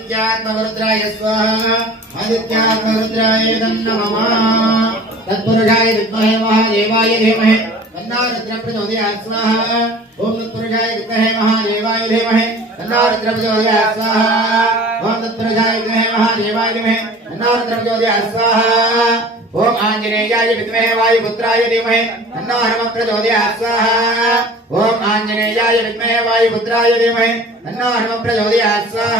आदित्यात्मरुद्राय स्वाहा आदित्यात्मरुद्राय नमः तत्पुरुषाय विद्महे महादेवाय धीमहि तन्नो रुद्रः प्रचोदयात् स्वाहा ओम तत्पुरुषाय विद्महे महादेवाय धीमहि तन्नो रुद्रः प्रचोदयात् स्वाहा ओम तत्पुरुषाय विद्महे महादेवाय धीमहि तन्नो रुद्रः प्रचोदयात् स्वाहा ओम आंजनेयाय विद्महे वायुपुत्राय धीमहि तन्नो हनुमः प्रचोदयात् स्वाहा ओम आंजनेयाय विद्महे वायुपुत्राय धीमहि तन्नो हनुमः प्रचोदयात् स्वाहा।